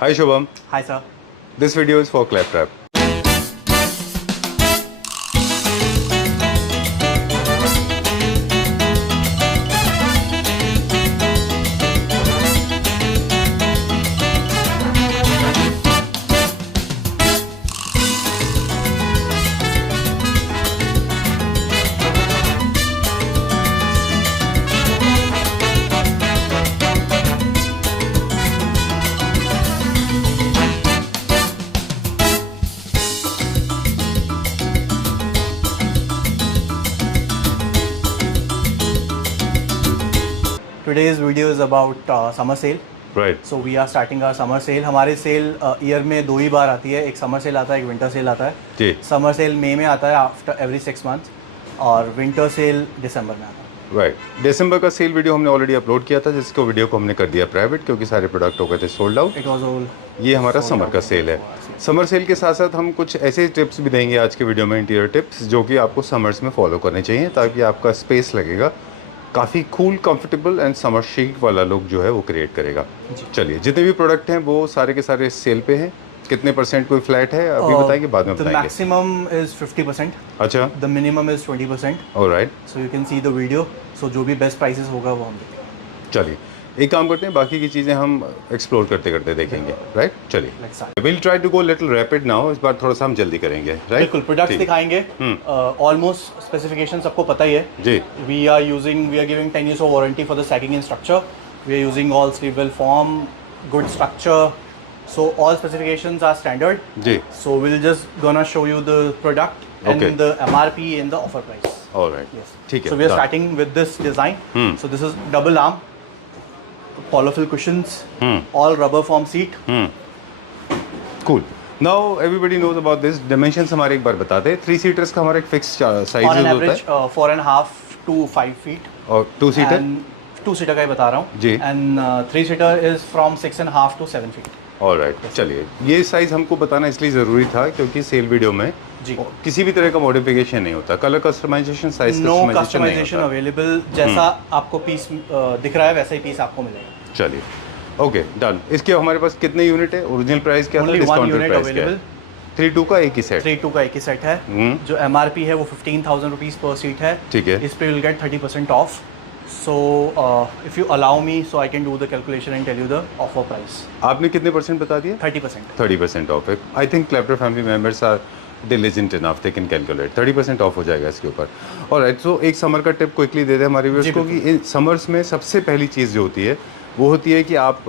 Hi Shubham, Hi sir. this video is for Claptrap. Today's video is about summer sale. Right. So we are starting our summer sale. हमारे cell year में 2 ही बार आती है, एक summer sale आता है, एक winter sale आता है. जी. समर सेल मई में आता है आफ्टर एवरी 6 मंथ्स और विंटर सेल दिसंबर में आता है. राइट. दिसंबर का सेल वीडियो हमने ऑलरेडी अपलोड किया था, जिसको वीडियो को हमने कर दिया प्राइवेट क्योंकि सारे प्रोडक्ट हो गए थे sold out. It was all. ये हमारा समर का सेल है. समर सेल के साथ साथ हम कुछ ऐसे टिप्स भी देंगे आज के वीडियो में, इंटीरियर टिप्स जो कि आपको समर्स में फॉलो करने चाहिए ताकि आपका स्पेस लगेगा काफ़ी cool, comfortable and summer chic वाला लुक जो है वो क्रिएट करेगा. चलिए, जितने भी प्रोडक्ट हैं वो सारे के सारे सेल पे हैं. कितने परसेंट कोई फ्लैट है अभी बताएंगे, बाद में बताएंगे. Maximum is 50%. अच्छा. The minimum is 20%. Alright. So you can see the video. So जो भी बेस्ट प्राइसेस होगा वो हम देंगे. चलिए, एक काम करते हैं, बाकी की चीज़ें हम एक्सप्लोर करते करते देखेंगे. राइट. चलिए, will try to go little rapid now. इस बार थोड़ा सा हम जल्दी करेंगे. राइट. बिल्कुल. प्रोडक्ट्स दिखाएंगे. ऑलमोस्ट स्पेसिफिकेशन सबको पता ही है. जी. We are giving 10 years of warranty for the sagging and structure. We are using all sleeve-well form, good structure. So all specifications are standard. जी. So we'll just gonna show you the product and Okay. the MRP and the offer price. Alright. Yes. ठीक है. So we are done. starting with this design. So this is double arm, polyfill cushions, all rubber form seat. Cool. Now everybody knows about this. Dimensions हमारे एक बार बता दें. 3 seaters का हमारा एक fix size On an होता average, है 4.5 to 5 feet. और 2 सीटर. And 2 सीटर का ही बता रहा हूँ. जी. And 3 seater is from 6.5 to 7 feet. Alright. चलिए, ये साइज हमको बताना इसलिए ज़रूरी था क्योंकि सेल वीडियो में जी. किसी भी तरह का मॉडिफिकेशन नहीं होता. Colour customisation, size no customisation customisation available. जैसा आपको पीस दिख रहा है वैसा ही पीस आपको मिलेगा. चलिए, ओके, डन. इसके हमारे पास कितने यूनिट है? ओरिजिनल प्राइस क्या था? Only one discounted unit price क्या है? available. 3-2 का एक ही सेट. 3-2 का एक ही सेट है. जो MRP है वो 15,000 रुपीज़ पर सीट है. ठीक है. इस पे will get 30% off. So if you allow me so I can do the calculation and tell you the offer price. आपने कितने परसेंट बता दिया? 30%. 30% ऑफ है. I think Clapter family members are diligent enough, they can calculate. 30% off हो जाएगा इसके ऊपर. Alright. सो एक समर का टिप क्विकली दे दें हमारे व्यूअर्स को कि इन समर्स में सबसे पहली चीज़ जो होती है वो होती है कि आप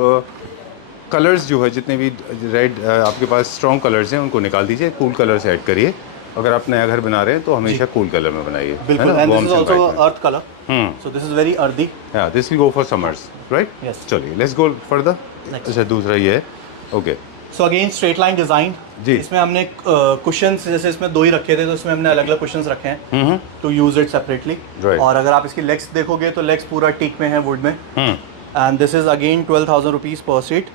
कलर्स जो है जितने भी रेड आपके पास स्ट्रॉन्ग कलर्स हैं उनको निकाल दीजिए, कूल कलर्स ऐड करिए. अगर आप नया घर बना रहे हैं तो हमेशा कूल कलर में बनाइए. बिल्कुल. And this is also earth colour. So this is very earthy. Yeah this will go for summers. Right. Yes. चलिए, लेट्स गो फर्दर. अच्छा, दूसरा ये है. Okay. So again straight line design. जी. इसमें हमने कुशंस, जैसे इसमें 2 ही रखे थे तो इसमें हमने अलग अलग कुशंस रखे हैं to use it separately. Right. और अगर आप इसकी लेग्स देखोगे तो लेग्स पूरा टीक में है, वुड में. And this is again 12,000 rupees पर सीट.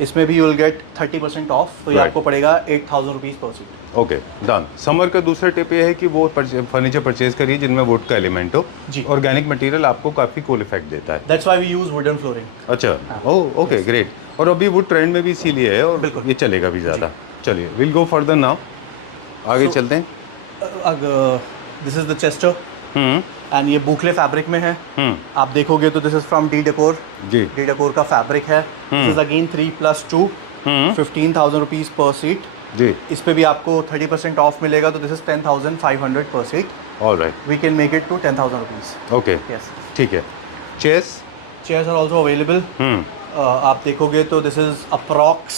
इसमें भी यू विल गेट 30% ऑफ. तो ये Right. आपको पड़ेगा 8,000 रुपीज़ पर सीट. Okay, done. समर का दूसरा टिप ये है कि वो फर्नीचर परचेज करिए जिनमें वुड का एलिमेंट हो. जी. ऑर्गेनिक मटेरियल आपको काफ़ी कूल इफेक्ट देता है. That's why we use wooden flooring. अच्छा. Oh, okay, great. और अभी वुड ट्रेंड में भी इसीलिए है और बिल्कुल. ये चलेगा भी ज़्यादा. चलिए, विल गो फर्दर नाउ. आगे चलते हैं. This is the Chester. And ये बूकले फैब्रिक में है. आप देखोगे तो this is from D decor. जी. डी डेकोर का फैब्रिक है. This is again 3+2. 15,000 रुपीज़ पर सीट. जी. इस पे भी आपको 30% ऑफ मिलेगा. तो this is 10,500 per seat. Alright. We can make it to 10,000 rupees. Okay. Yes. ठीक है. Chairs. Chairs are also available. आप देखोगे तो this is approx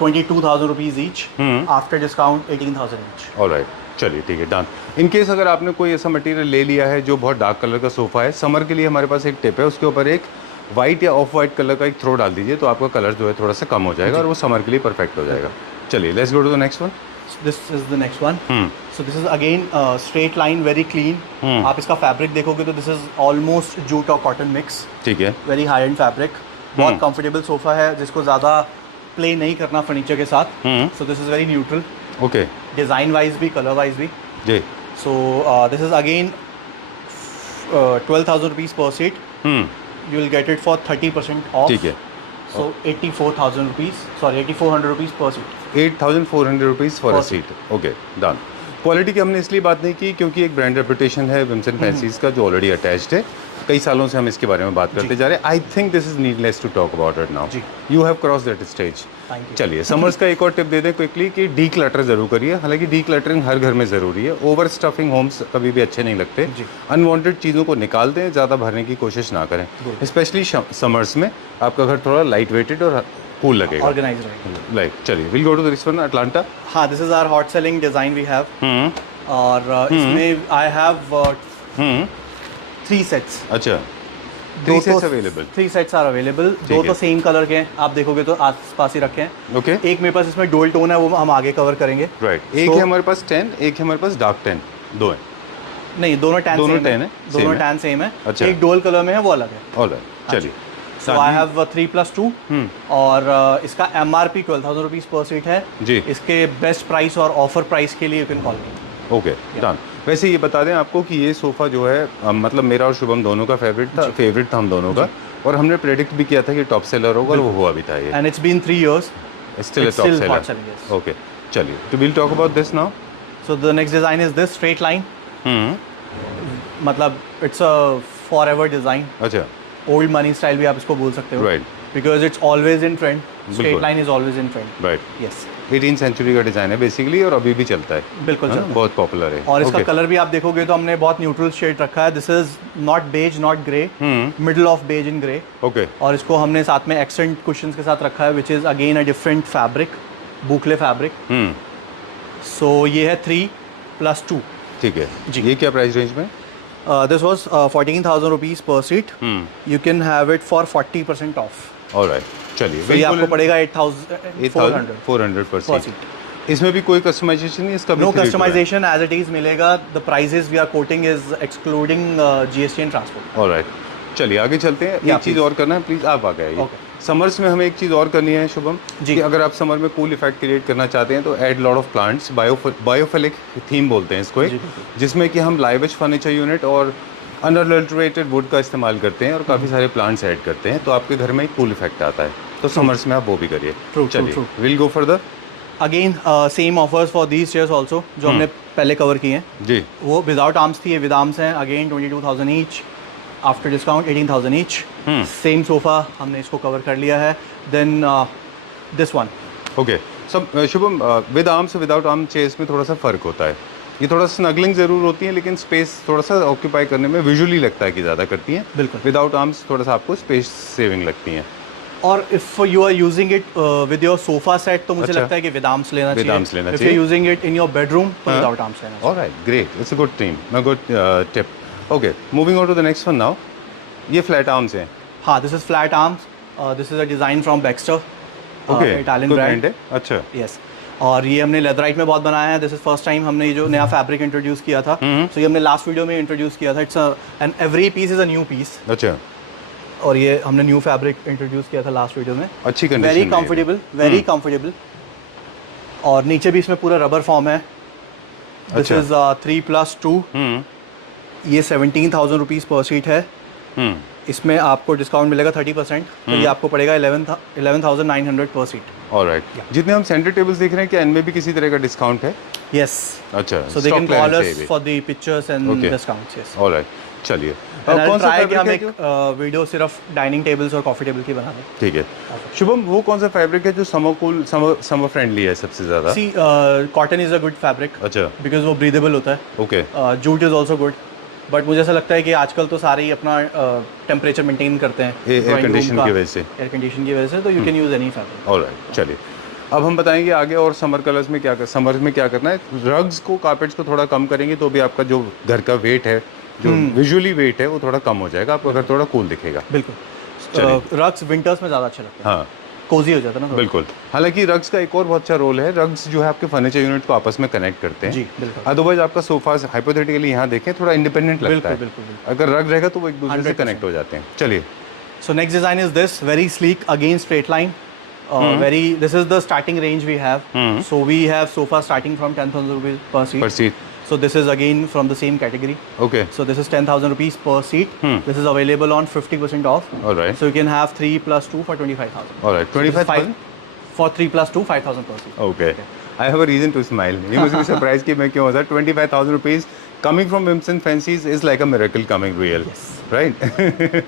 22,000 rupees each. After discount 18,000 each. Alright. चलिए, ठीक है, डन. इन केस अगर आपने कोई ऐसा मटेरियल ले लिया है जो बहुत डार्क कलर का सोफ़ा है, समर के लिए हमारे पास एक टिप है, उसके ऊपर एक वाइट या ऑफ वाइट कलर का एक थ्रो डाल दीजिए तो आपका कलर जो है थोड़ा सा कम हो जाएगा और वो समर के लिए परफेक्ट हो जाएगा. चलिए, let's go to the next one. This is the next one. So this is again straight line, very clean. आप इसका फैब्रिक देखोगे तो दिस इज ऑलमोस्ट जूट और कॉटन मिक्स. ठीक है. Very high end fabric. बहुत कंफर्टेबल सोफ़ा है जिसको ज़्यादा प्ले नहीं करना फर्नीचर के साथ. So this is very neutral. Okay. Design wise भी, कलर वाइज भी. जी. So this is again 12,000 rupees पर seat. You will get it for 30% of. ठीक है. So 84,000 rupees. Sorry, 8,400 rupees per seat. 8,400 rupees for a Per seat. Okay, done. Quality की हमने इसलिए बात नहीं की क्योंकि एक ब्रांड रेपुटेशन है विम्सन फैंसीज का जो ऑलरेडी अटैच्ड है. कई सालों से हम इसके बारे में बात करते जा रहे हैं. I think this is needless to talk about it now. जी. You have cross that stage. Thank you. चलिए, समर्स का एक और टिप दे दें क्विकली कि डी क्लटर जरूर करिए. हालांकि डी क्लटरिंग हर घर में ज़रूरी है. ओवर स्टफिंग होम्स कभी भी अच्छे नहीं लगते. अनवांटेड चीज़ों को निकाल दें, ज़्यादा भरने की कोशिश ना करें. स्पेशली समर्स में आपका घर थोड़ा लाइट वेटेड और कूल लगेगा. Organized रहेगा. लाइक, चलिए, will go to this one, Atlanta. हाँ, this is our hot selling design we have. और इसमें I have 3 sets. अच्छा, दो 3 तो sets available. 3 sets are available. दो है. तो सेम कलर के हैं, आप देखोगे तो आस-पास ही रखे हैं. ओके, एक मेरे पास इसमें डुअल टोन है, वो हम आगे कवर करेंगे. राइट. एक है हमारे पास 10, एक है हमारे पास डार्क 10. दो है. नहीं, दोनों टैन दोनों सेम tan है, दोनों same है. टैन सेम है. अच्छा. एक डुअल कलर में है, वो अलग है. ऑलराइट, चलिए. So I have 3+2 और इसका MRP 12,000 रुपीज़ पर सीट है जी. इसके बेस्ट प्राइस और ऑफर प्राइस के लिए you can call me. Okay, done. वैसे ये बता दें आपको कि ये सोफ़ा जो है मतलब मेरा और शुभम दोनों का फेवरेट था हम दोनों का. और हमने प्रेडिक्ट भी किया था कि टॉप सेलर होगा और वो हुआ भी था. ये and it's been 3 years. Still It's top still hot seller. selling, yes. Okay, चलिए, तो will talk about this now. So the next design is this straight line. मतलब इट्स अ फॉरएवर डिज़ाइन. अच्छा, ओल्ड मनी स्टाइल भी आप इसको बोल सकते हो. Right. Because it's always in trend. Straight बिल्कुल. Line is always in trend. Right. Yes, 18th century का डिज़ाइन है बेसिकली और अभी भी चलता है. बिल्कुल है ना? चलता है. बहुत पॉपुलर है. और इसका Okay. कलर भी आप देखोगे तो हमने बहुत न्यूट्रल शेड रखा है. This is not beige not grey, middle of beige in grey. Okay, और इसको हमने साथ में एक्सेंट कुशंस के साथ रखा है which is again a different fabric, boucle fabric. So ये है 3+2. ठीक है जी. ये क्या प्राइस रेंज में? दिस वॉज 14,000 रुपीज़ पर seat. You can have it for 40% off. Alright, चलिए. तो ये आपको पड़ेगा 8,400 8,400 पर per सीट. इसमें भी कोई कस्टमाइजेशन नहीं, इसका भी no 3 to 1. Customization as it is मिलेगा. The prices we are quoting is excluding GST and transport. Alright, चलिए आगे चलते हैं. Yeah, एक चीज़ please. और करना है, प्लीज़ आप आ गए. Okay. समर्स में हमें एक चीज़ और करनी है शुभम जी. कि अगर आप समर में कूल इफेक्ट क्रिएट करना चाहते हैं तो add lot of plants. Biophilic theme बोलते हैं इसको, एक जिसमें कि हम लाइवेज फर्नीचर यूनिट और अनअडल्टरेटेड वुड का इस्तेमाल करते हैं और काफ़ी सारे प्लांट्स ऐड करते हैं, तो आपके घर में एक कूल इफेक्ट आता है. तो समर्स में आप वो भी करिए. True, चलिए, true. Will go further. Again same offers for these chairs also जो हमने पहले कवर किए हैं. जी. वो विदाउट आर्म्स थी, ये विद आर्म्स हैं. Again 22,000 each. After discount 18,000 each. Same sofa हमने इसको कवर कर लिया है. Then this one. ओके, सब Shubham, with arms without arm chairs में थोड़ा सा फ़र्क होता है. ये थोड़ा स्नगलिंग ज़रूर होती है लेकिन स्पेस थोड़ा सा ऑक्यूपाई करने में विजुअली लगता है कि ज़्यादा करती हैं. बिल्कुल. विदाउट आर्म्स थोड़ा सा आपको स्पेस सेविंग लगती हैं. और if you are using it with your sofa set तो मुझे अच्छा. लगता है कि विद आर्म्स लेना With arms लेना चाहिए. If you using it in your bedroom तो हाँ. विदाउट आर्म्स लेना चाहिए. Alright, great, it's a good team, a good tip. Okay, moving on to the next one now. ये फ्लैट आर्म्स हैं. हाँ, this is flat arms. This is a design from Baxter. Okay, Italian कोई brand है. अच्छा, yes. और ये हमने leatherette में बहुत बनाया है. दिस इज फर्स्ट टाइम हमने ये जो नया फैब्रिक इंट्रोड्यूस किया था. सो ये हमने लास्ट वीडियो में इंट्रोड्यूस किया था. It's and every piece is a new piece. अच्छा, और ये हमने न्यू फैब्रिक इंट्रोड्यूस किया था लास्ट वीडियो में. अच्छी condition very comfortable, very comfortable. और नीचे भी इसमें पूरा रबर फॉर्म है. दिस अच्छा. इज 3+2. ये 17,000 रुपीज़ पर सीट है. इसमें आपको डिस्काउंट मिलेगा 30%. तो ये आपको पड़ेगा 11,900 पर सीट. ऑलराइट. जितने हम सेंटर टेबल्स देख रहे हैं क्या इनमें भी किसी तरह का डिस्काउंट है? यस. अच्छा, so they can stock call clearance us चाहिए. For the pictures and Okay. Discounts. Yes. Alright, चलिए. एंड आई कौन सा ट्राई कि fabric हम है एक जो- वीडियो सिर्फ डाइनिंग टेबल्स और कॉफी टेबल की बना दें. ठीक है. शुभम, वो कौन सा फैब्रिक है जो समर फ्रेंडली है सबसे ज़्यादा? See cotton is a good fabric अच्छा, बिकॉज वो ब्रीदेबल होता है. Okay. Jute is also good. But मुझे ऐसा लगता है कि आजकल तो सारे ही अपना टेम्परेचर मेंटेन करते हैं एयर कंडीशन की वजह से. एयर कंडीशन की वजह से. तो you can use any fabric. Alright, चलिए. अब हम बताएंगे आगे और समर कलर्स में समर में क्या करना है. रग्स को, कारपेट्स को थोड़ा कम करेंगे तो भी आपका जो घर का वेट है, जो विजुअली वेट है, वो थोड़ा कम हो जाएगा. आपका घर थोड़ा कूल दिखेगा. बिल्कुल. रग्स विंटर्स में ज़्यादा अच्छे लगते हैं. हाँ, कोजी हो जाता है ना थोड़ा. बिल्कुल. हालांकि रग्स का एक और बहुत अच्छा रोल है. रग्स जो है आपके फर्नीचर यूनिट को आपस में कनेक्ट करते हैं. जी, बिल्कुल. अदरवाइज आपका सोफा हाइपोथेटिकली यहाँ देखें थोड़ा इंडिपेंडेंट लगता है. बिल्कुल. अगर रग रहेगा तो वो एक दूसरे से 100%. कनेक्ट हो जाते हैं. चलिए. So next design is this, very sleek, again straight line. This is the starting range we have. So we have sofa starting from 10,000 rupees per seat. पर seat. So this is again from the same category. Okay. So this is 10,000 rupees per seat. This is available on 50% off. All right. So you can have 3 plus 2 for 25,000. All right. 25,000. For 3 plus 2, 5,000 per seat. Okay. I have a reason to smile. ये मुझे भी surprise कि मैं क्यों हंसा. 25,000 rupees coming from Vims and Fancies is like a miracle coming real. Yes. Right.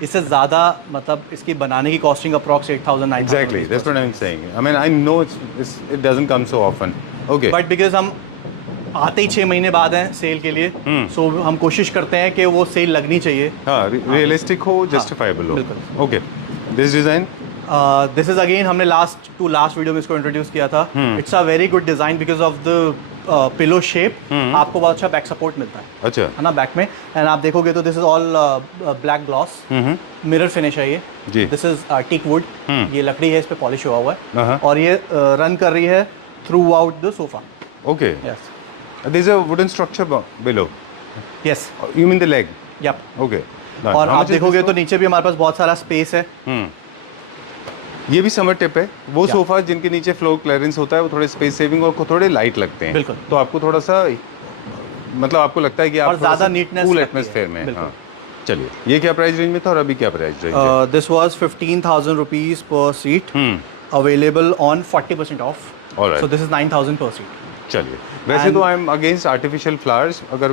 इससे ज़्यादा मतलब इसकी बनाने की costing approx 8,000 9,000. Exactly. That's what I'm saying. I mean, I know it doesn't come so often. Okay. But because हम आते ही 6 महीने बाद हैं सेल के लिए, सो हम कोशिश करते हैं कि वो सेल लगनी चाहिए. हाँ, realistic हो, justifiable हो. बिल्कुल. Okay. This design. This is again हमने लास्ट वीडियो में इसको इंट्रोड्यूस किया था. It's a very good design because of the pillow shape. आपको बहुत अच्छा बैक सपोर्ट मिलता है. अच्छा. है ना बैक में. एंड आप देखोगे तो this is all black gloss, mirror finish है ये. जी. This is teak wood. ये लकड़ी है, इस पे पॉलिश हुआ हुआ है. Uh-huh. और ये रन कर रही है throughout the sofa. Okay. Yes There's a wooden structure below. Yes You mean the leg? Yup. Okay. Done. और How आप much is देखोगे this तो one? नीचे भी हमारे पास बहुत सारा स्पेस है. ये भी समर टिप है. वो क्या? सोफा जिनके नीचे फ्लोर क्लियरेंस होता है वो थोड़े स्पेस सेविंग और थोड़े लाइट लगते हैं. बिल्कुल. तो आपको थोड़ा सा मतलब आपको लगता है कि आप और ज़्यादा neatness कूल लगती है. एटमॉस्फेयर में. बिल्कुल. हाँ. चलिए, ये क्या प्राइस रेंज में था और अभी क्या प्राइस रेंज है? This was 15,000 rupees per seat. Available on 40% of. Alright. So this is 9,000 पर सीट. चलिए, वैसे तो I am against artificial flowers. अगर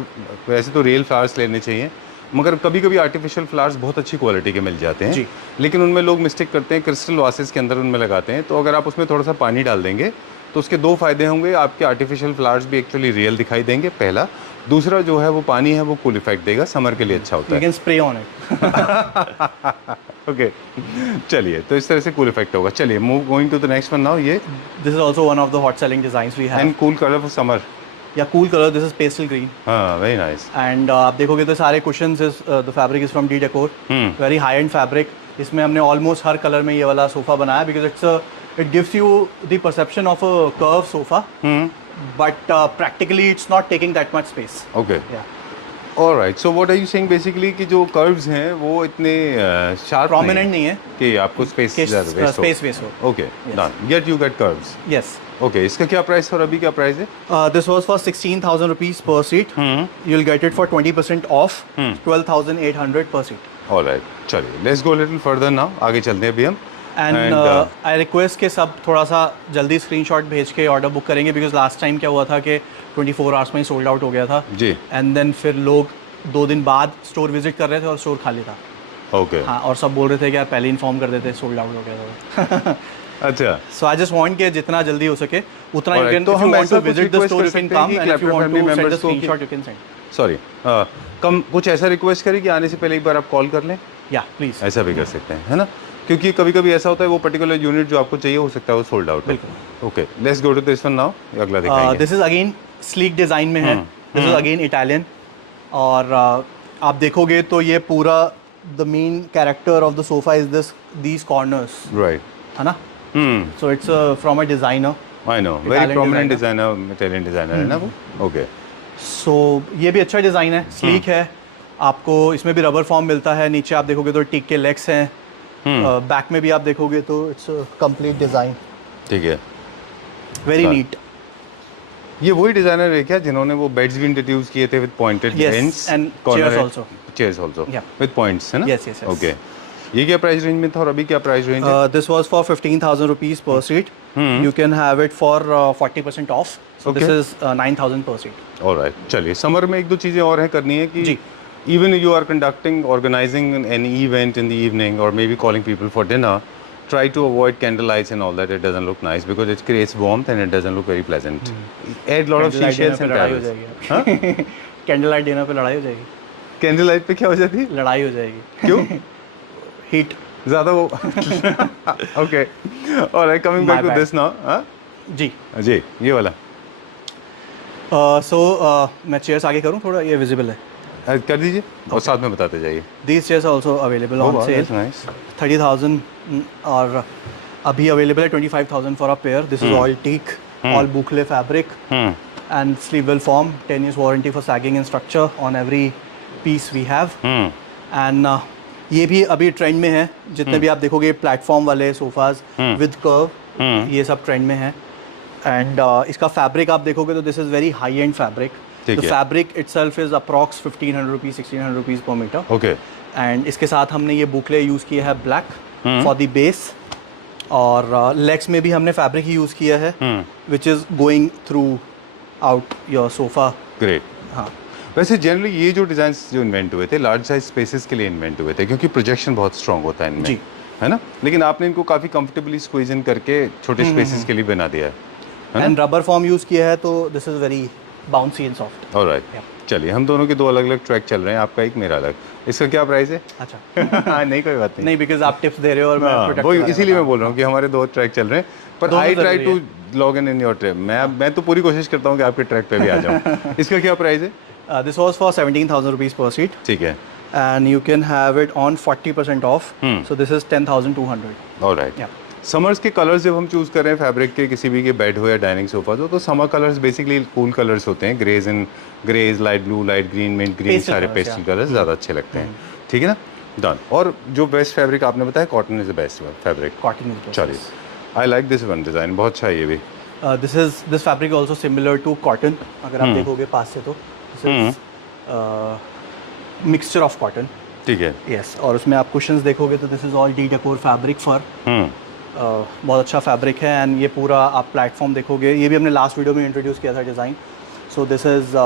वैसे तो रियल फ्लावर्स लेने चाहिए, मगर कभी कभी आर्टिफिशियल फ्लावर्स बहुत अच्छी क्वालिटी के मिल जाते हैं. जी. लेकिन उनमें लोग मिस्टेक करते हैं, क्रिस्टल वासेस के अंदर उनमें लगाते हैं. तो अगर आप उसमें थोड़ा सा पानी डाल देंगे तो उसके दो फायदे होंगे. आपके आर्टिफिशियल फ्लावर्स भी एक्चुअली रियल दिखाई देंगे, पहला. दूसरा जो है वो पानी है वो कूल इफेक्ट देगा, समर के लिए अच्छा होता यू है. Can spray on it. Okay. चलिए, तो इस तरह से कूल इफेक्ट होगा. चलिए, move going to the next one now. ये this is also one of the hot selling designs we have. And cool colour for summer. या cool colour, this is pastel green. हाँ, very nice. And आप देखोगे तो सारे cushions is the fabric is from D decor. Very high end fabric. इसमें हमने almost हर colour में ये वाला सोफा बनाया because it gives you the perception of a curved sofa, but practically it's not taking that much space. Okay. Yeah, alright. So what are you saying basically कि जो curves हैं वो इतने sharp prominent नहीं है कि आपको स्पेस कि ज़्यादा वेस्ट हो. space waste हो. Okay. Done. Get you get curves. Yes. Okay. इसका क्या प्राइस और अभी क्या प्राइस है? This was for 16,000 rupees per seat. You'll get it for 20% off. 12,800 per seat. Alright. चलिए, let's go little further now. आगे चलते हैं अभी हम. एंड आई रिक्वेस्ट के सब थोड़ा सा जल्दी स्क्रीनशॉट भेज के ऑर्डर बुक करेंगे बिकॉज लास्ट टाइम क्या हुआ था कि 24 आवर्स में ही सोल्ड आउट हो गया था. जी. एंड देन फिर लोग 2 दिन बाद स्टोर विजिट कर रहे थे और स्टोर खाली था. ओके. हाँ, और सब बोल रहे थे कि यार पहले इन्फॉर्म कर देते, सोल्ड आउट हो गया था. अच्छा. सो आई जस्ट वांट कि जितना जल्दी हो सके उतना. यू Alright, कैन, तो इफ यू हम वांट ऐसा टू कुछ विजिट द request स्टोर कर यू कैन सकते हैं कम, कि and if you Clapper want family to send a members को कि- screenshot you can send. Sorry. Come कुछ ऐसा रिक्वेस्ट करें कि आने से पहले एक बार आप कॉल कर लें. या प्लीज. ऐसा भी कर सकते हैं, है ना? क्योंकि कभी कभी ऐसा होता है वो पर्टिकुलर यूनिट जो आपको चाहिए हो सकता है वो सोल्ड आउट. बिल्कुल. Okay. Let's go to this one now. अगला दिखाएंगे. This is again sleek design में है. This is again Italian. और आप देखोगे तो ये पूरा the main character of the sofa is these corners, right. है ना? So it's from a designer. I know. Very Italian prominent designer, Italian designer है ना वो. ओके. सो ये भी अच्छा डिज़ाइन है, स्लीक है. आपको इसमें भी रबर फॉर्म मिलता है. नीचे आप देखोगे तो टिक के लेग्स हैं. बैक में भी आप देखोगे तो इट्स कंप्लीट डिज़ाइन. ठीक है. Very Done. नीट. ये वही डिजाइनर है क्या जिन्होंने वो बेड्स भी इंट्रोड्यूस किए थे with pointed Yes, ends and chairs also. Chairs also Yeah. With points, है ना? Yes, yes, yes. ओके. ये क्या प्राइस रेंज में था और अभी क्या प्राइस रेंज है? This was for 15,000 rupees per seat. You can have it for 40% off. So this Okay. is 9,000 per seat. Alright. चलिए, समर में एक दो चीज़ें और हैं करनी है कि जी. even you are organizing an event in the evening or maybe calling people for dinner, try to avoid candlelights and all that. It doesn't look nice because it creates warmth and it doesn't look very pleasant. Add lot of Candlelight seashells dinner and पे लड़ाई हो towels. जाएगी. हाँ? Candle light dinner पे लड़ाई हो जाएगी. Candle light पे क्या हो जाती है? लड़ाई हो जाएगी. क्यों? हीट. ज़्यादा वो. Okay. Alright. Coming back My to bad. This now. हाँ जी. जी, ये वाला. सो मैं चेयर्स आगे करूँ थोड़ा, ये विजिबल है. कर दीजिए और साथ में बताते जाइए. These chairs are also available on sale. That's nice. 30,000 और अभी अवेलेबल है 25,000 for a pair. This is all teak, all boucle fabric. And sleeve well form, 10 years warranty for sagging and structure on every piece we have. And ये भी अभी trend में है. जितने भी आप देखोगे प्लेटफॉर्म वाले सोफाज विद कर्व, ये सब ट्रेंड में है. एंड इसका फैब्रिक आप देखोगे तो this is very high end fabric. ठीक द है। Fabric itself is approx 1500 rupees 1600 rupees per metre. Okay. And इसके साथ हमने ये बुकले यूज़ किया है ब्लैक फॉर द बेस, और लेग्स में भी हमने फैब्रिक ही यूज़ किया है which is going throughout your sofa. Great. हाँ, वैसे जनरली ये जो डिजाइन जो इन्वेंट हुए थे लार्ज साइज स्पेसेस के लिए इन्वेंट हुए थे, क्योंकि प्रोजेक्शन बहुत स्ट्रांग होता है इनमें, जी। है ना? लेकिन आपने इनको काफ़ी कंफर्टेबली स्क्वीज इन करके छोटे स्पेसेस के लिए बना दिया है एंड रबर फॉर्म यूज़ किया है, तो this is very bouncy and soft. Alright. चलिए, हम दोनों के दो अलग अलग ट्रैक चल रहे हैं, आपका एक मेरा अलग। इसका क्या प्राइस है? अच्छा हाँ, नहीं कोई बात नहीं। नहीं, बिकॉज आप टिप्स दे रहे हो और मैं हाँ, protect वही कर रहा इसीलिए हूँ। मैं बोल रहा हूँ कि हमारे दो ट्रैक चल रहे हैं, पर दोनों आई ट्राई जरूरी to log in your track. मैं तो पूरी कोशिश करता हूँ कि आपके ट्रैक पे भी आ जाऊँ। इसका क्या प्राइस है? This was for 17,000 rupees per seat, ठीक है। and you can have it on 40% off. So this is 10,200. Alright. Yeah. Summers के कलर्स जब हम चूज कर रहे हैं फैब्रिक के किसी भी के बेड हो या डाइनिंग सोफा हो, तो summer colours basically cool colours होते हैं, greys, light blue, light green, mint green, Pastel सारे colours, पेस्टल yeah. कलर्स ज़्यादा अच्छे लगते हैं। ठीक है ना? डन। और जो बेस्ट फैब्रिक आपने बताया, cotton is the best fabric. Cotton is best. चलिए, I like this one design, बहुत अच्छा है ये भी। This fabric is also similar to cotton. अगर आप देखोगे पास से तो this is mixture of cotton. ठीक है। Yes. और उसमें आप cushions देखोगे तो this is all D-decor fabric fur. बहुत अच्छा फैब्रिक है, एंड ये पूरा आप प्लेटफॉर्म देखोगे, ये भी हमने लास्ट वीडियो में इंट्रोड्यूस किया था design. So this is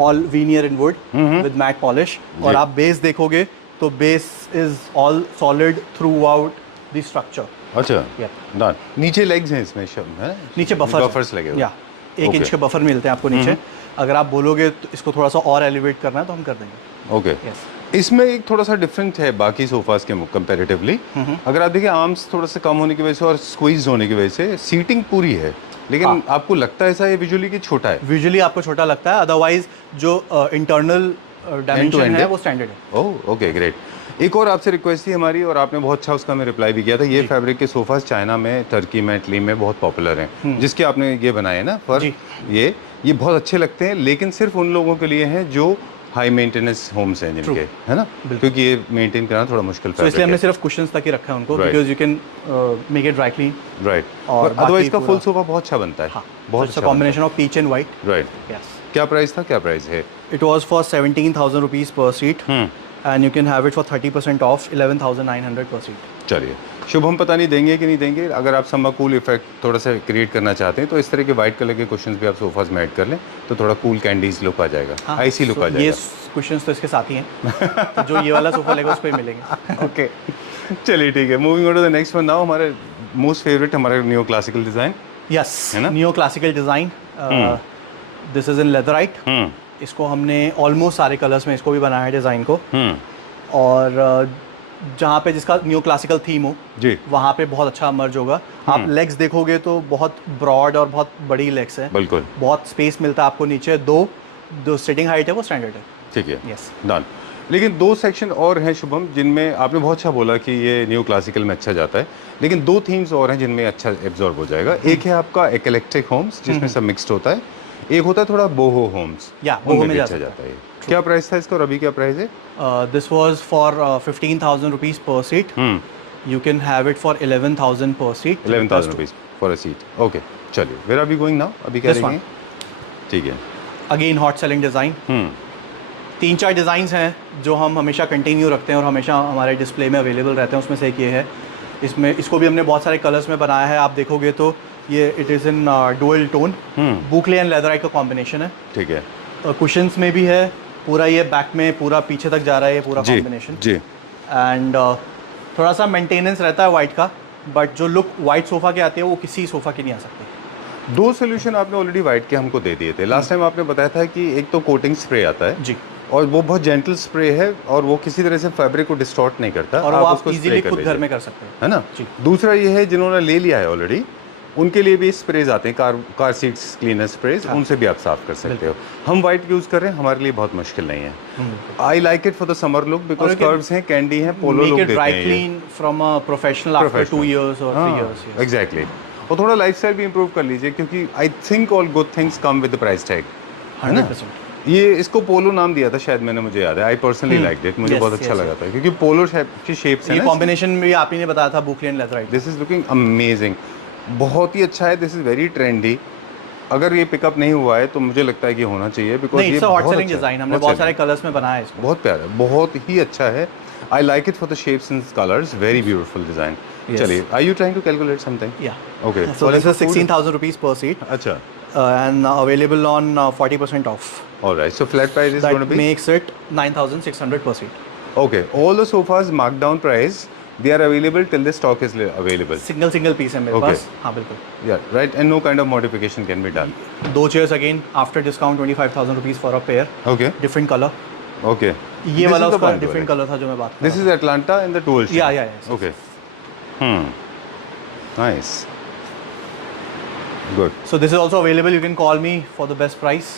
all veneer in wood with matte polish, और आप बेस देखोगे तो base is all solid throughout the structure. अच्छा, Yep. डन। नीचे लेग्स हैं इसमें, है? नीचे बफर्स लगे हुए। या 1 इंच के बफर मिलते हैं आपको नीचे। अगर आप बोलोगे तो इसको थोड़ा सा और एलिवेट करना है तो हम कर देंगे। ओके। Yes. इसमें एक थोड़ा सा डिफरेंट है बाकी सोफास के कंपैरेटिवली। अगर आप देखिए, आर्म्स थोड़ा सा कम होने की वजह से और स्क्वीज होने की वजह से सीटिंग पूरी है, लेकिन आपको लगता है ऐसा ये विजुअली कि छोटा है? विजुअली आपको छोटा लगता है, अदरवाइज जो इंटरनल डायमेंशन end है है? वो स्टैंडर्ड है। ओह, ओके, ग्रेट। एक और आपसे रिक्वेस्ट थी हमारी, और आपने बहुत अच्छा उसका मैं रिप्लाई भी किया था। ये फैब्रिक के सोफास चाइना में, टर्की में, इटली में बहुत पॉपुलर हैं, जिसके आपने ये बनाए ना पर जी। ये बहुत अच्छे लगते हैं, लेकिन सिर्फ उन लोगों के लिए हैं जो हाई मेंटेनेंस होम्स हैं जिनके, है ना? क्योंकि ये मेंटेन करना थोड़ा मुश्किल तो फैब्रिक इसलिए हमने है। सिर्फ कुशन्स तक ही रखा है उनको, Right. Because you can make it dry clean. Right. और और अदरवाइज का बाकी फुल पूरा- सोफा बहुत अच्छा बनता है। हाँ, बहुत अच्छा अच्छा combination of peach and white. Right. Yes, क्या प्राइस था, क्या प्राइस है? It was for 17,000 rupees per seat, and you can have it for 30% off 11,900 per seat. चलिए, शुभ हम पता नहीं देंगे कि नहीं देंगे। अगर आप समर कूल इफेक्ट थोड़ा सा क्रिएट करना चाहते हैं तो इस तरह के वाइट कलर के कुशन्स भी आप सोफास में ऐड कर लें, तो थोड़ा कूल कैंडीज लुक आ जाएगा, आईसी लुक आ ये जाएगा। कुशन्स तो इसके साथ ही हैं, तो जो ये वाला सोफा लेगा उस पर ही मिलेंगे। ओके, चलिए ठीक है। Moving on to the next one now, हमारे मोस्ट फेवरेट, हमारा न्यू क्लासिकल डिज़ाइन। यस, है ना? Neo classical design. This is in leatherite. इसको हमने ऑलमोस्ट सारे कलर्स में इसको भी बनाया है डिज़ाइन को, और जहाँ पे जिसका न्यू क्लासिकल थीम हो जी, वहाँ पे बहुत अच्छा मर्ज होगा। आप लेग्स देखोगे तो बहुत ब्रॉड और बहुत बड़ी लेग्स है, बिल्कुल। बहुत स्पेस मिलता है आपको नीचे। दो सिटिंग हाइट है वो स्टैंडर्ड है। ठीक है, यस। डन। लेकिन दो सेक्शन और हैं शुभम, जिनमें आपने बहुत अच्छा बोला कि ये न्यू क्लासिकल में अच्छा जाता है, लेकिन दो थीम्स और हैं जिनमें अच्छा एब्जॉर्ब हो जाएगा। एक है आपका इक्लेक्ट्रिक होम्स, जिसमें सब मिक्स्ड होता है। एक होता है थोड़ा बोहो होम्स, या बोहो उनमें में भी जा अच्छा सकता जाता है। क्या प्राइस था इसका और अभी क्या प्राइस है? This was for 15,000 rupees per seat. You can have it for 11,000 per seat. 11,000 rupees for a seat. Okay, चलिए, where are we going now? अभी क्या This देंगे? ठीक है। Again hot selling design. 3-4 designs हैं जो हम हमेशा कंटिन्यू रखते हैं और हमेशा हमारे डिस्प्ले में अवेलेबल रहते हैं। उसमें से एक ये है। इसको भी हमने बहुत सारे कलर्स में बनाया है। आप देखोगे तो ये it is in dual tone, boucle and leatherite का कॉम्बिनेशन है। ठीक है कुशन्स में भी है, पूरा ये बैक में पूरा पीछे तक जा रहा है ये पूरा जी कॉम्बिनेशन। जी। एंड थोड़ा सा मेंटेनेंस रहता है वाइट का, बट जो लुक वाइट सोफ़ा के आती है वो किसी सोफ़ा की नहीं आ सकती। दो सोल्यूशन आपने ऑलरेडी वाइट के हमको दे दिए थे लास्ट टाइम। आपने बताया था कि एक तो कोटिंग स्प्रे आता है जी, और वो बहुत जेंटल स्प्रे है और वो किसी तरह से फैब्रिक को डिस्टॉर्ट नहीं करता, और वो आप उसको इजीली spray कर खुद घर लीजिए, में कर सकते हैं। है ना? जी। दूसरा ये है, जिन्होंने ले लिया है ऑलरेडी, उनके लिए भी स्प्रेज आते हैं, कार सीट्स क्लीनर स्प्रेज, उनसे भी आप साफ कर सकते हो। हम वाइट यूज़ कर रहे हैं, हमारे लिए बहुत मुश्किल नहीं है। I like it for the summer look, because curves हैं, कैंडी हैं, पोलो मेक लुक इट देते ड्राई हैं ये। Clean from a professional after 2 years or 3 years। Exactly. और थोड़ा लाइफस्टाइल भी इंप्रूव कर लीजिए, क्योंकि I think all good things come with the price tag, है ना? 100%। ये इसको पोलो नाम दिया था शायद मैंने, मुझे याद है। आई पर्सनली लाइक इट, मुझे Yes, बहुत अच्छा yes, लगा था, क्योंकि पोलो की शेप्स है ये ना। कॉम्बिनेशन भी आप ही ने बताया था, boucle and leatherite. This is looking amazing, बहुत ही अच्छा है। दिस इज वेरी ट्रेंडी, अगर ये पिकअप नहीं हुआ है तो मुझे लगता है कि होना चाहिए, बिकॉज नहीं, ये इट्स अ हॉट बहुत सेलिंग अच्छा है, डिज़ाइन, हमने बहुत सारे कलर्स में बनाया है इसको। बहुत प्यारा है, बहुत ही अच्छा है। I like it for the shapes and colours, very beautiful design. Yes. चलिए, are you trying to calculate something? Yeah. Okay, So this is 16,000 rupees per seat अच्छा, and available on 40% off. Alright, so flat price is going That to be makes it 9,600 per seat. okay. All the sofas marked down price, they are available till the stock is available. Single piece है मेरे Okay. पास, हाँ बिल्कुल। Yeah, right, and no kind of modification can be done. 2 chairs again after discount 25,000 rupees for a pair, Okay, different color। okay. ये This वाला is the उसका one different color. color था जो मैं बात कर This is Atlanta in the dual shade. Yeah, yes. Okay. Nice. Good. So this is also available, you can call me for the best price.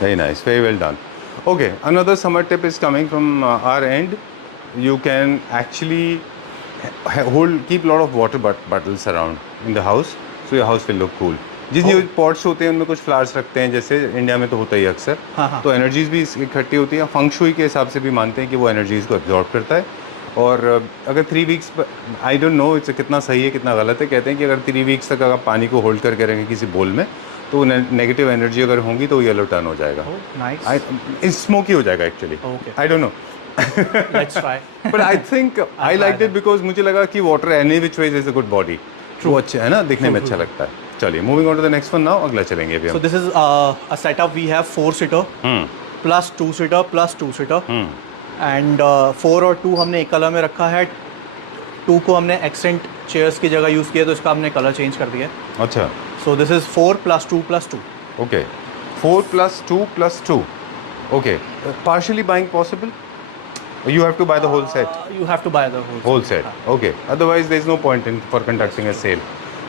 Very nice. Very well done. Okay. Another summer tip is coming from our end. You can actually keep a lot of water bottles around in the house, so your house will look cool. जितने pots होते हैं उनमें कुछ flowers रखते हैं, जैसे India में तो होता ही अक्सर। हाँ। तो एनर्जीज भी इकट्ठी होती हैं, फंग शुई के हिसाब से भी मानते हैं कि वो एनर्जीज को एब्जॉर्ब करता है। और अगर 3 weeks, I don't know it's कितना सही है कितना गलत है, कहते हैं कि अगर 3 वीक्स तक अगर पानी को होल्ड करके रखें किसी बोल में, तो नेगेटिव एनर्जी अगर होंगी तो येलो टर्न हो जाएगा, Nice. स्मोकी हो जाएगा actually. Okay. I don't know, Let's try. But I think I like it because मुझे लगा कि water any which ways is a good body, वो अच्छा है ना, दिखने में अच्छा लगता है। चलिए, moving on to the next one now, अगला चलेंगे अभी So हम। this is a setup, we have 4-seater plus 2-seater plus 2-seater and 4 और 2 हमने एक कलर में रखा है। 2 को हमने एक्सेंट चेयर्स की जगह यूज़ किया तो इसका हमने कलर चेंज कर दिया है। अच्छा, So this is 4 plus 2 plus 2. okay, 4 plus 2 plus 2, okay. Partially buying possible? You have to buy the whole set? You have to buy the whole Set, okay. Otherwise there is no point in for conducting a sale.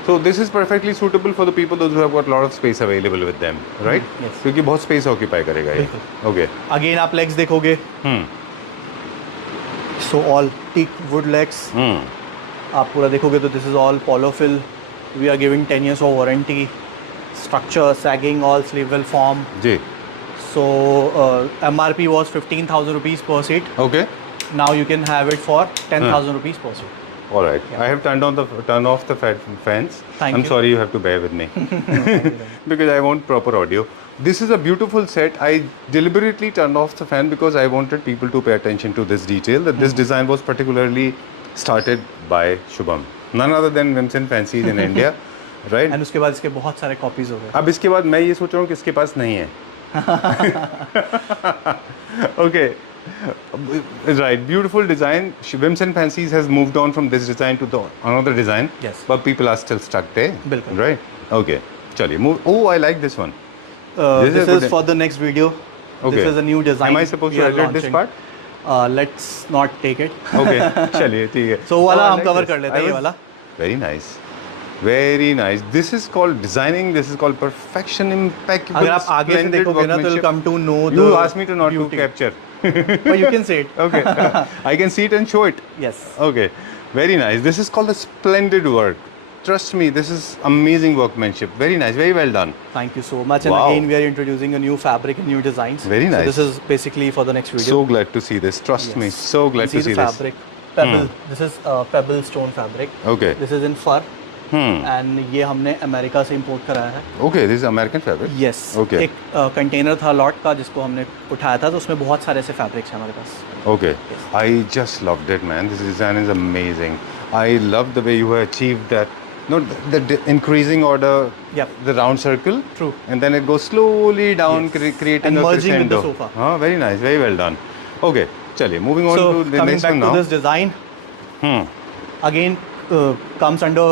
So this is perfectly suitable for the people those who have got a lot of space available with them, right? yes. क्योंकि बहुत space occupy करेगा ये। Okay. Again आप legs देखोगे, so all teak wood legs। आप पूरा देखोगे तो this is all polyfill, we are giving 10 years of warranty, structure sagging, all sleeve well form। जी, So MRP was 15,000 rupees per seat, okay. now you can have it for 10,000 rupees per seat। All right. I have turned off the fans. Thank I'm you. sorry, you have to bear with me because I want proper audio. This is a beautiful set. I deliberately turned off the fan because I wanted people to pay attention to this detail. That this design was particularly started by Shubham, none other than Vincent Fancies in India, right? And उसके बाद इसके बहुत सारे copies हो गए। अब इसके बाद मैं ये सोच रहा हूँ कि इसके पास नहीं है। Okay. Right, beautiful design. Vincent Fancies has moved on from this design to the another design. Yes. But people are still stuck there. बिल्कुल। Right. Okay. चलिए, move. Oh, I like this one. This a good is for the next video। Okay. This is a new design। Am I supposed we to are edit this launching। part? Let's not take it। Okay. चलिए, ठीक है। So वो वाला I हम like cover this. कर लेते हैं, I ये was- वाला। Very nice. Very nice. This is called designing. This is called perfection, impeccable. अगर आप आगे से splendid देखोगे ना तो you'll workmanship. come to know You the asked me to not beauty। to capture. But you can say it। Okay. I can see it and show it. Yes। Okay, very nice. This is called a splendid work. Trust me, this is amazing workmanship. Very nice, very well done. Thank you so much। And Wow. again we are introducing a new fabric and new designs। Very So nice. this is basically for the next video। So glad to see this. Trust me, Yes. so glad You to see the this. fabric, pebble। This is pebble stone fabric। Okay. This is in fur। And ये हमने America से import कराया है। Okay, this is American fabric. Yes. Okay. एक container था lot का जिसको हमने उठाया था, तो उसमें बहुत सारे ऐसे फैब्रिक्स हैं हमारे पास। Okay, I just loved it, man. This design is amazing. I love the way you have achieved that. No, the increasing order. Yep. The round circle. True. And then it goes slowly down, Yes. creating And a merging with the crescendo. sofa. हाँ, very nice, very well done. Okay, चलिए, moving on So to the coming next back one to now. this design, again comes under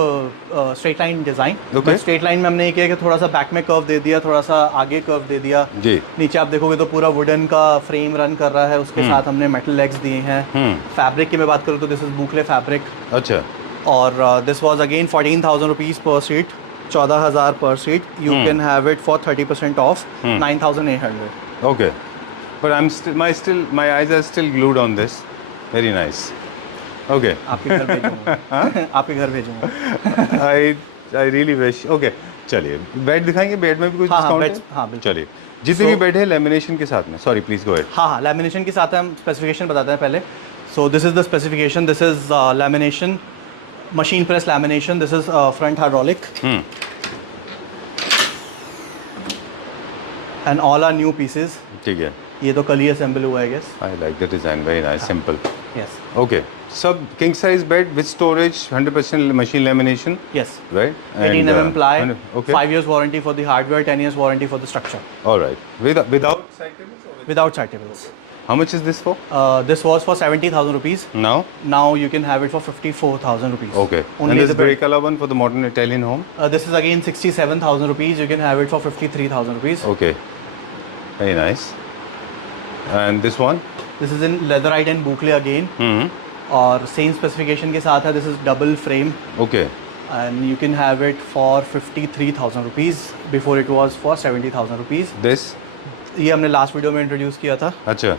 straight line design। Okay. Straight line में हमने ये किया कि थोड़ा सा back में कर्व दे दिया, थोड़ा सा आगे कर्व दे दिया। जी। नीचे आप देखोगे तो पूरा वुडन का फ्रेम रन कर रहा है, उसके साथ हमने मेटल लेग्स दिए हैं। फैब्रिक की मैं बात करूँ तो दिस इज बूकले फैब्रिक। अच्छा, और this was again 14,000 rupees per seat, 14,000 पर seat. You can have it for 30% of 9,800। okay. But my eyes are still glued on this. Very nice. Okay. आपके घर भेजूंगा। आपके घर भेजूंगा। I really wish. Okay. चलिए, बेड दिखाएंगे, बेड में भी कुछ हाँ, डिस्काउंट beds- है? हाँ, बिल्कुल। चलिए, जितने भी So- बेड है लेमिनेशन के साथ में। Sorry, please go ahead. हाँ हाँ, लैमिनेशन के साथ हम स्पेसिफिकेशन बताते हैं पहले। So this is the specification. This is lamination, machine press lamination. This is front hydraulic. And all are new pieces. ठीक है, ये तो कल ही असेंबल हुआ है guess. I like the design, very nice, simple. Yes okay, सब king size bed with storage, 100% machine lamination, yes, right? 18 mm ply, okay, 5 years warranty for the hardware, 10 years warranty for the structure, all right. Without side tables or with? without side tables. How much is this for This was for 70,000 rupees. now? Now you can have it for 54,000 rupees. Okay, Only and this the bed. grey color one for the modern Italian home? This is again 67,000 rupees. You can have it for 53,000 rupees. Okay, very nice. And this one? This is in leatherite and boucle again. और same specification के साथ है. This is double frame Okay, and you can have it for 53,000 rupees. Before it was for 70,000 rupees. this? ये हमने last video में introduce किया था. अच्छा.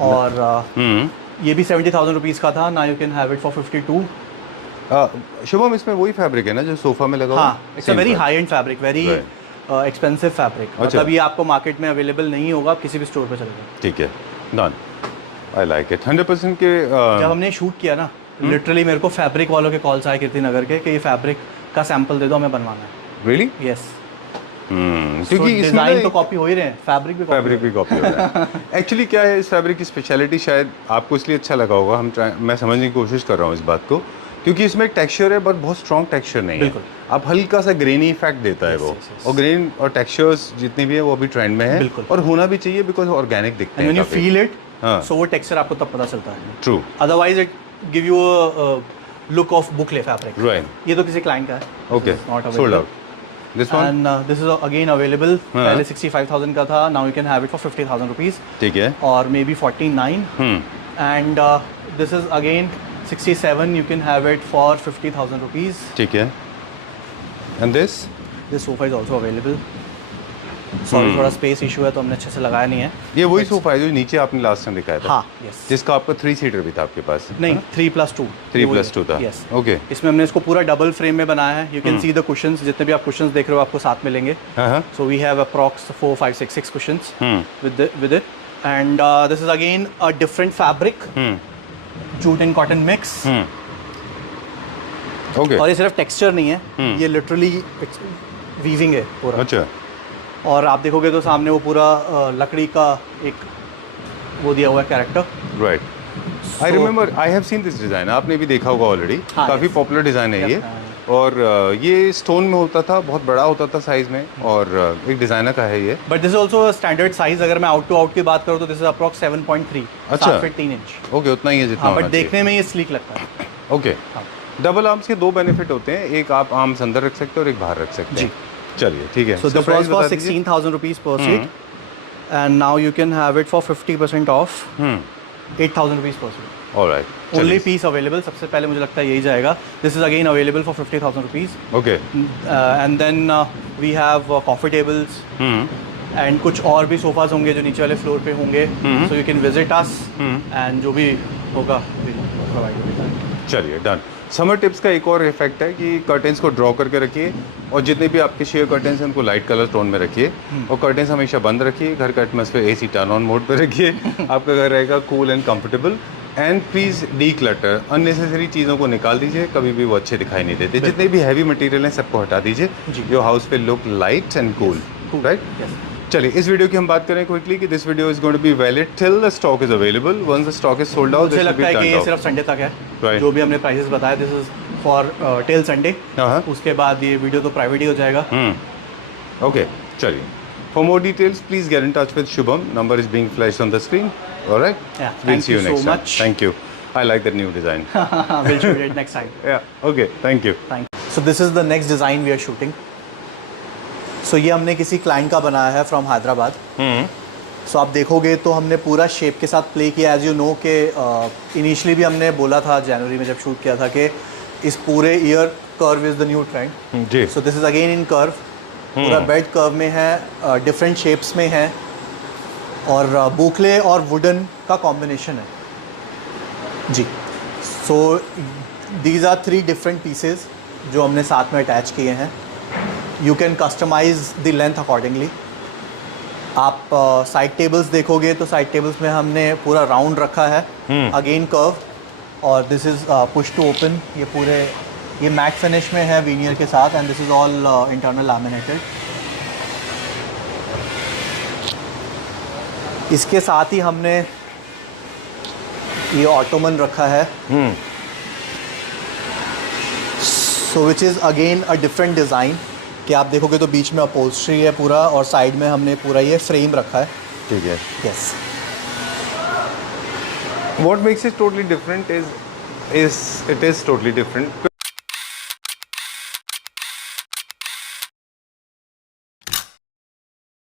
और ये भी 70,000 रुपीज़ का था. ना you can have it for 52. Shubham, इसमें वही फैब्रिक है ना जो सोफा में लगा हुआ? हाँ, it's a very high end fabric, very expensive fabric. मतलब ये आपको मार्केट में अवेलेबल नहीं होगा, आप किसी भी स्टोर पे चले जाओ. ठीक है, डन. I like it. 100% के जब हमने शूट किया ना, लिटरली मेरे को फैब्रिक वालों के कॉल्स आए कीर्ति नगर के कि ये फैब्रिक का सैंपल दे दो, हमें बनवाना है. रियली? यस. क्योंकि इसमें डिजाइन तो कॉपी हो ही रहे हैं, फैब्रिक भी कॉपी हो रहा है. एक्चुअली क्या है, इस फैब्रिक की स्पेशलिटी शायद आपको इसलिए अच्छा लगा होगा, मैं समझने की कोशिश कर रहा हूँ इस बात को, क्योंकि इसमें एक टेक्सचर है बट बहुत स्ट्रॉन्ग टेक्सचर नहीं है. आप हल्का सा ग्रेनी इफेक्ट देता है वो. और ग्रेन और टेक्सचर्स जितने भी है वो अभी ट्रेंड में है और होना भी चाहिए बिकॉज ऑर्गेनिक दिखते हैं. When you feel it, so वो टेक्सचर आपको तब पता चलता है. True. Otherwise it give you a look of boucle fabric. Right. ये तो किसी क्लाइंट का है. Okay, sold out. This one? And this is again available. पहले 65,000 का था. Now you can have it for 50,000 rupees. ठीक है. और maybe 49. And this is again 67. You can have it for 50,000 rupees. ठीक है. And this? This sofa is also available. Sorry, थोड़ा space issue है तो हमने अच्छे से लगाया नहीं है. ये वही सोफा है जो नीचे आपने लास्ट टाइम दिखाया था? हाँ, yes. जिसका आपका 3 सीटर भी था आपके पास? नहीं, 3+2. 3+2 था. Yes. Okay. इसमें हमने इसको पूरा डबल फ्रेम में बनाया है. You can see the cushions. जितने भी आप cushions देख रहे हो आपको साथ मिलेंगे. So we have approx 4, 5, 6 cushions with it. And this is again a different fabric. Jute and cotton mix. Okay. और ये सिर्फ टेक्सचर नहीं है, ये लिटरली वीविंग है पूरा. अच्छा. और आप देखोगे तो सामने वो पूरा लकड़ी का एक वो दिया हुआ है character. Right. I remember, I have seen this design. आपने भी देखा होगा ऑलरेडी. काफ़ी पॉपुलर डिज़ाइन है ये. और ये स्टोन में होता था, बहुत बड़ा होता था साइज में, और एक डिज़ाइनर का है ये. But this is also standard size. अगर मैं आउट टू आउट की बात करूँ तो दिस इज अप्रॉक्स 7.3. अच्छा. 7 फीट 3 इंच. ओके, उतना ही है जितना. बट देखने में ये स्लीक लगता है. ओके. डबल आर्म्स के 2 बेनिफिट होते हैं. एक आप आर्म्स अंदर रख सकते हो और एक बाहर रख सकते हैं. चलिए, ठीक है. So this was for 16,000 rupees per seat. And now you can have it for 50% off 8,000 rupees per seat. Alright. Only piece available. सबसे पहले मुझे लगता है यही जाएगा. This is again available for 50,000 rupees. Okay. And then we have coffee tables and कुछ और भी सोफाज होंगे जो नीचे वाले फ्लोर पे होंगे. सो you can visit us and जो भी होगा प्रोवाइड. चलिए, डन. समर टिप्स का एक और इफेक्ट है कि कर्टेंस को ड्रॉ करके रखिए और जितने भी आपके शेयर कर्टेंस हैं उनको लाइट कलर टोन में रखिए और कर्टेंस हमेशा बंद रखिए. घर का atmosphere AC turn on mode पे रखिए. आपका घर रहेगा cool and comfortable. And please D clutter. Unnecessary चीज़ों को निकाल दीजिए, कभी भी वो अच्छे दिखाई नहीं देते. जितने भी हैवी मटेरियल हैं सबको हटा दीजिए. Your house will look light and cool. Right. चलिए, इस वीडियो की हम बात करें क्विकली कि this video is going to be valid till the stock is available. Once the stock is sold out, मुझे लगता है कि ये सिर्फ संडे तक है. जो भी हमने प्राइसेस बताए, this is for till Sunday. उसके बाद ये वीडियो तो प्राइवेट ही हो जाएगा. ओके. चलिए, for more details please get in touch with Shubham. Number is being flashed on the screen. Alright. Thank you so much. Thank you. I like that new design. We'll shoot it next time. Yeah. Okay. Thank you. So this is the next design we are shooting. So ये हमने किसी client का बनाया है from Hyderabad. सो आप देखोगे तो हमने पूरा शेप के साथ प्ले किया. एज यू नो के इनिशियली भी हमने बोला था जनवरी में जब शूट किया था कि इस पूरे year curve is the new trend. जी. So this is again in curve. पूरा बेड कर्व में है, डिफरेंट शेप्स में है और बूकले और वुडन का कॉम्बिनेशन है. जी. So these are 3 different pieces जो हमने साथ में अटैच किए हैं. You can customise the length accordingly. आप साइड टेबल्स देखोगे तो साइड टेबल्स में हमने पूरा राउंड रखा है. Again curve. और this is push to open. ये मैट फिनिश में है वीनियर के साथ. And this is all internal laminated. इसके साथ ही हमने ये ऑटोमन रखा है, so which is again a different design कि आप देखोगे तो बीच में अपहोल्स्ट्री है पूरा और साइड में हमने पूरा ये फ्रेम रखा है। ठीक है। Yes. What makes it totally different is it is totally different.